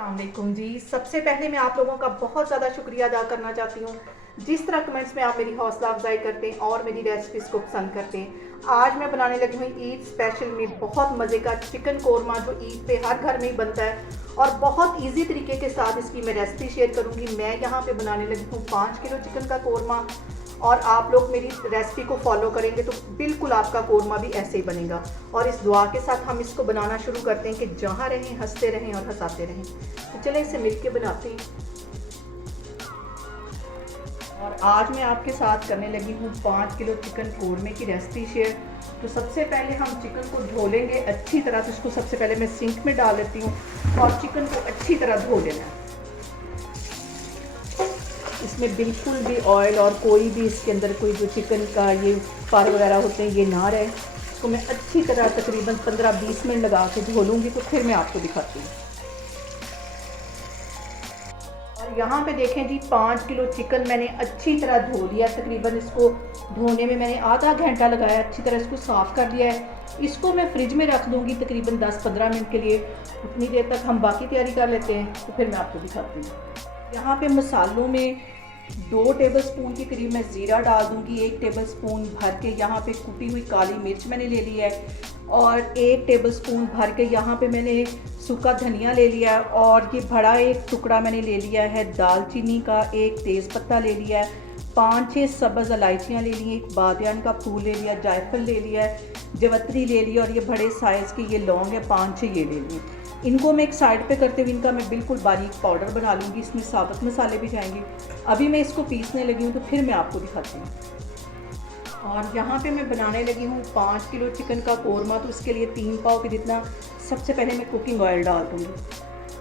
अस्सलामुअलैकुम जी। सबसे पहले मैं आप लोगों का बहुत ज़्यादा शुक्रिया अदा करना चाहती हूँ जिस तरह कमेंट्स में आप मेरी हौसला अफजाई करते हैं और मेरी रेसिपीज़ को पसंद करते हैं। आज मैं बनाने लगी हूँ ईद स्पेशल में बहुत मज़े का चिकन कोरमा जो ईद पे हर घर में ही बनता है और बहुत इजी तरीके के साथ इसकी मैं रेसिपी शेयर करूँगी। मैं यहाँ पे बनाने लगी हूँ 5 किलो चिकन का कोरमा और आप लोग मेरी रेसिपी को फॉलो करेंगे तो बिल्कुल आपका कोरमा भी ऐसे ही बनेगा। और इस दुआ के साथ हम इसको बनाना शुरू करते हैं कि जहाँ रहें हंसते रहें और हंसाते रहें। तो चलें इसे मिलके बनाते हैं। और आज मैं आपके साथ करने लगी हूँ 5 किलो चिकन कोरमे की रेसिपी शेयर। तो सबसे पहले हम चिकन को धो लेंगे अच्छी तरह। तो इसको सबसे पहले मैं सिंक में डाल लेती हूँ और चिकन को अच्छी तरह धो लेना है। इसमें बिल्कुल भी ऑयल और कोई भी इसके अंदर कोई जो चिकन का ये पर वगैरह होते हैं ये ना रहे। इसको मैं अच्छी तरह तकरीबन 15-20 मिनट लगा के धो लूँगी। तो फिर मैं आपको दिखाती हूँ। और यहाँ पे देखें जी 5 किलो चिकन मैंने अच्छी तरह धो लिया। तकरीबन इसको धोने में मैंने आधा घंटा लगाया। अच्छी तरह इसको साफ़ कर लिया है। इसको मैं फ्रिज में रख दूँगी तकरीबन 10-15 मिनट के लिए। उतनी देर तक हम बाकी तैयारी कर लेते हैं। तो फिर मैं आपको दिखाती हूँ। यहाँ पे मसालों में 2 टेबलस्पून के करीब मैं ज़ीरा डाल दूँगी। 1 टेबलस्पून भर के यहाँ पे कुटी हुई काली मिर्च मैंने ले लिया है और 1 टेबलस्पून भर के यहाँ पे मैंने सूखा धनिया ले लिया है और ये बड़ा एक टुकड़ा मैंने ले लिया है दालचीनी का। 1 तेज़पत्ता ले लिया है, 5-6 सब्ज़ इलायचियाँ ले ली, 1 बादियान का फूल ले लिया, जायफल ले लिया है, जवत्री ले लिया और ये बड़े साइज़ की ये लौंग है 5-6 ये ले लिए। इनको मैं एक साइड पे करते हुए इनका मैं बिल्कुल बारीक पाउडर बना लूँगी। इसमें साबुत मसाले भी जाएंगे। अभी मैं इसको पीसने लगी हूँ तो फिर मैं आपको दिखाती हूँ। और यहाँ पे मैं बनाने लगी हूँ 5 किलो चिकन का कोरमा। तो इसके लिए 3 पाव के जितना सबसे पहले मैं कुकिंग ऑयल डाल दूँगी।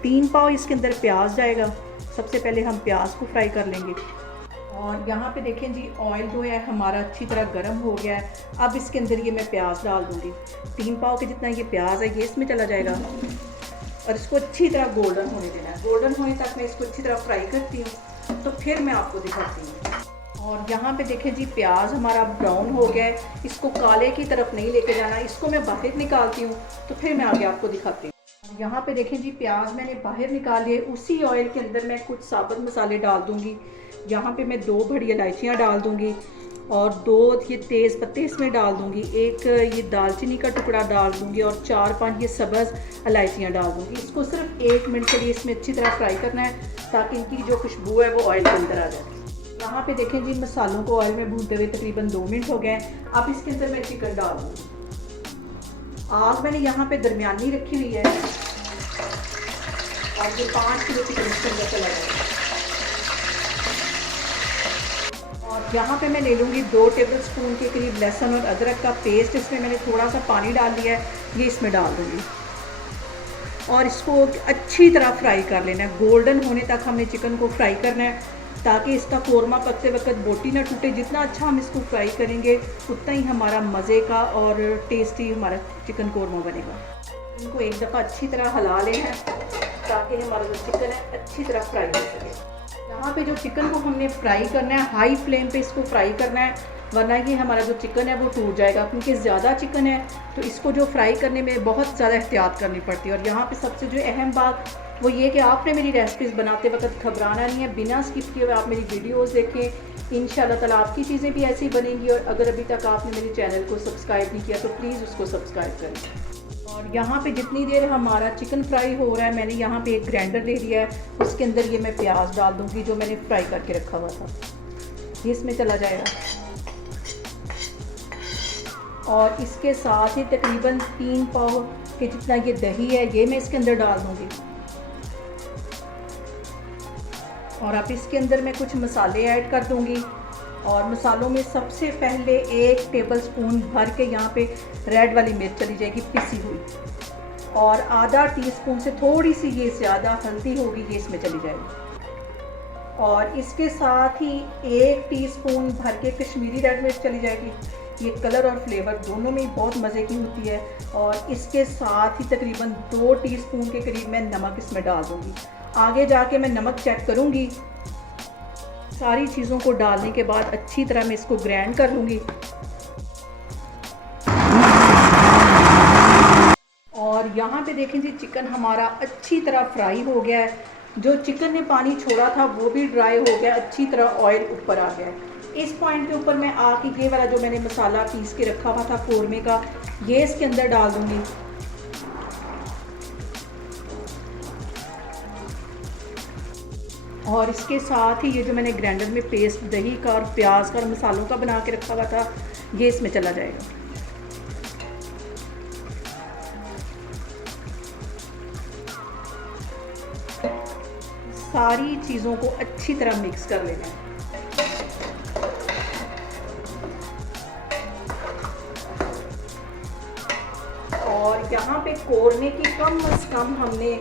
3 पाव इसके अंदर प्याज जाएगा। सबसे पहले हम प्याज को फ्राई कर लेंगे। और यहाँ पे देखें जी ऑयल जो है हमारा अच्छी तरह गर्म हो गया है। अब इसके अंदर ये मैं प्याज डाल दूँगी। 3 पाव के जितना ये प्याज है ये इसमें चला जाएगा और इसको अच्छी तरह गोल्डन होने देना है। गोल्डन होने तक मैं इसको अच्छी तरह फ्राई करती हूँ। तो फिर मैं आपको दिखाती हूँ। और यहाँ पे देखें जी प्याज हमारा ब्राउन हो गया है। इसको काले की तरफ नहीं लेके जाना। इसको मैं बाहर निकालती हूँ तो फिर मैं आगे आपको दिखाती हूँ। यहाँ पे देखें जी प्याज मैंने बाहर निकाल लिए। उसी ऑयल के अंदर मैं कुछ साबुत मसाले डाल दूँगी। यहाँ पे मैं 2 बड़ी इलायचियाँ डाल दूँगी और 2 ये तेज़ पत्ते इसमें डाल दूँगी। 1 ये दालचीनी का टुकड़ा डाल दूँगी और 4-5 ये सब्ज़ इलायचियाँ डाल दूँगी। इसको सिर्फ 1 मिनट के लिए इसमें अच्छी तरह फ्राई करना है ताकि इनकी जो खुशबू है वो ऑयल के अंदर आ जाए। यहाँ पे देखें जी मसालों को ऑयल में भूनते हुए तकरीबन 2 मिनट हो गए। अब इसके अंदर मैं चिकन डाल दूँगी। आग मैंने यहाँ पे दरमियानी रखी हुई है और ये 5 किलो चिकन इसके अंदर चला जाएगा। और यहाँ पे मैं ले लूँगी 2 टेबलस्पून के करीब लहसुन और अदरक का पेस्ट। इसमें मैंने थोड़ा सा पानी डाल दिया है। ये इसमें डाल दूँगी और इसको अच्छी तरह फ्राई कर लेना है। गोल्डन होने तक हमने चिकन को फ्राई करना है ताकि इसका कोरमा पकते वक्त बोटी ना टूटे। जितना अच्छा हम इसको फ्राई करेंगे उतना ही हमारा मज़े का और टेस्टी हमारा चिकन कोरमा बनेगा। इनको एक दफ़ा अच्छी तरह हिला लेना है ताकि हमारा जो चिकन है अच्छी तरह फ्राई हो सके। यहाँ पे जो चिकन को हमने फ्राई करना है हाई फ्लेम पे इसको फ्राई करना है, वरना ये हमारा जो चिकन है वो टूट जाएगा। क्योंकि ज़्यादा चिकन है तो इसको जो फ्राई करने में बहुत ज़्यादा एहतियात करनी पड़ती है। और यहाँ पे सबसे जो अहम बात वो ये कि आपने मेरी रेसिपीज़ बनाते वक्त घबराना नहीं है। बिना स्किप किए हुए आप मेरी वीडियोज़ देखें। इंशाल्लाह ताला आपकी चीज़ें भी ऐसी बनेंगी। और अगर अभी तक आपने मेरे चैनल को सब्सक्राइब नहीं किया तो प्लीज़ उसको सब्सक्राइब करें। और यहाँ पे जितनी देर हमारा चिकन फ्राई हो रहा है मैंने यहाँ पे एक ग्राइंडर ले लिया है। उसके अंदर ये मैं प्याज डाल दूँगी जो मैंने फ्राई करके रखा हुआ था। ये इसमें चला जाएगा और इसके साथ ही तकरीबन 3 पाव के जितना ये दही है ये मैं इसके अंदर डाल दूँगी। और अब इसके अंदर मैं कुछ मसाले ऐड कर दूँगी। और मसालों में सबसे पहले 1 टेबलस्पून भर के यहाँ पे रेड वाली मिर्च चली जाएगी पिसी हुई और आधा टीस्पून से थोड़ी सी ये ज़्यादा हल्दी होगी ये इसमें चली जाएगी। और इसके साथ ही 1 टीस्पून भर के कश्मीरी रेड मिर्च चली जाएगी। ये कलर और फ्लेवर दोनों में बहुत मज़े की होती है। और इसके साथ ही तकरीबन 2 टीस्पून के करीब मैं नमक इसमें डाल दूँगी। आगे जाके मैं नमक चेक करूँगी। सारी चीज़ों को डालने के बाद अच्छी तरह मैं इसको ग्राइंड कर लूँगी। और और यहाँ पे देखें जी चिकन हमारा अच्छी तरह फ्राई हो गया है। जो चिकन ने पानी छोड़ा था वो भी ड्राई हो गया, अच्छी तरह ऑयल ऊपर आ गया है। इस पॉइंट के ऊपर मैं आके ये वाला जो मैंने मसाला पीस के रखा हुआ था कौरमे का, ये इसके अंदर डाल दूँगी। और इसके साथ ही ये जो मैंने ग्राइंडर में पेस्ट दही का और प्याज का और मसालों का बना के रखा हुआ था, ये इसमें चला जाएगा। सारी चीज़ों को अच्छी तरह मिक्स कर लेना है। और यहाँ पे कौरमे की कम से कम हमने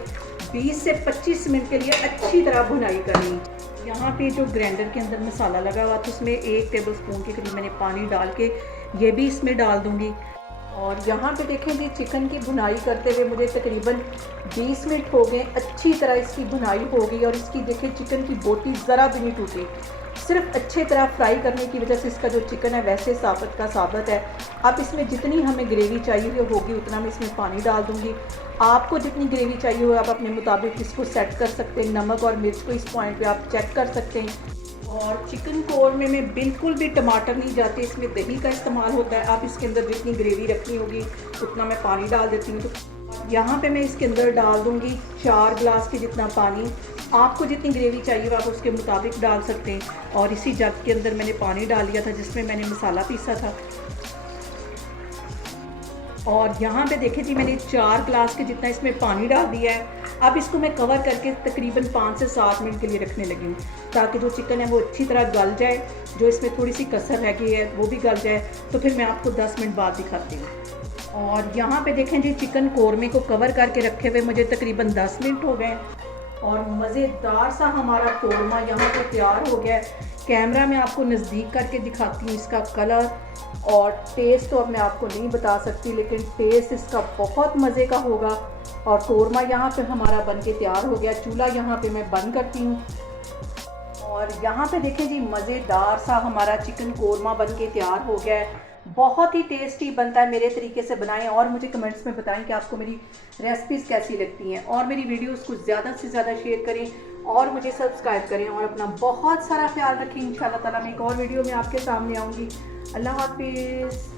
20 से 25 मिनट के लिए अच्छी तरह भुनाई करनी। यहाँ पे जो ग्राइंडर के अंदर मसाला लगा हुआ था उसमें 1 टेबलस्पून के करीब मैंने पानी डाल के ये भी इसमें डाल दूँगी। और यहाँ पे देखें जी चिकन की भुनाई करते हुए मुझे तकरीबन 20 मिनट हो गए। अच्छी तरह इसकी भुनाई हो गई और इसकी देखें चिकन की बोटी ज़रा भी नहीं टूटी। सिर्फ अच्छे तरह फ्राई करने की वजह से इसका जो चिकन है वैसे साबित का साबित है। अब इसमें जितनी हमें ग्रेवी चाहिए होगी उतना मैं इसमें पानी डाल दूँगी। आपको जितनी ग्रेवी चाहिए हो आप अपने मुताबिक इसको सेट कर सकते हैं। नमक और मिर्च को इस पॉइंट पे आप चेक कर सकते हैं। और चिकन कौरमे में बिल्कुल भी टमाटर नहीं जाते, इसमें दही का इस्तेमाल होता है। आप इसके अंदर जितनी ग्रेवी रखनी होगी उतना मैं पानी डाल देती हूँ। तो यहाँ पे मैं इसके अंदर डाल दूँगी 4 गिलास के जितना पानी। आपको जितनी ग्रेवी चाहिए आप उसके मुताबिक डाल सकते हैं। और इसी जग के अंदर मैंने पानी डाल लिया था जिसमें मैंने मसाला पीसा था। और यहाँ पे देखें जी मैंने 4 गिलास के जितना इसमें पानी डाल दिया है। अब इसको मैं कवर करके तकरीबन 5 से 7 मिनट के लिए रखने लगी हूँ ताकि जो चिकन है वो अच्छी तरह गल जाए, जो इसमें थोड़ी सी कसर रह गई है वो भी गल जाए। तो फिर मैं आपको 10 मिनट बाद दिखाती हूँ। और यहाँ पे देखें जी चिकन कौरमे को कवर करके रखे हुए मुझे तकरीबन 10 मिनट हो गए और मज़ेदार सा हमारा कौरमा यहाँ पर तैयार हो गया है। कैमरा में आपको नज़दीक करके दिखाती हूँ इसका कलर और टेस्ट तो अब मैं आपको नहीं बता सकती, लेकिन टेस्ट इसका बहुत मज़े का होगा। और कौरमा यहाँ पे हमारा बन के तैयार हो गया। चूल्हा यहाँ पे मैं बंद करती हूँ। और यहाँ पे देखें जी मज़ेदार सा हमारा चिकन कौरमा बन के तैयार हो गया है। बहुत ही टेस्टी बनता है, मेरे तरीके से बनाएं और मुझे कमेंट्स में बताएं कि आपको मेरी रेसिपीज़ कैसी लगती हैं। और मेरी वीडियोस को ज़्यादा से ज़्यादा शेयर करें और मुझे सब्सक्राइब करें और अपना बहुत सारा ख्याल रखें। इंशाल्लाह ताला मैं एक और वीडियो में आपके सामने आऊँगी। अल्लाह हाफिज़।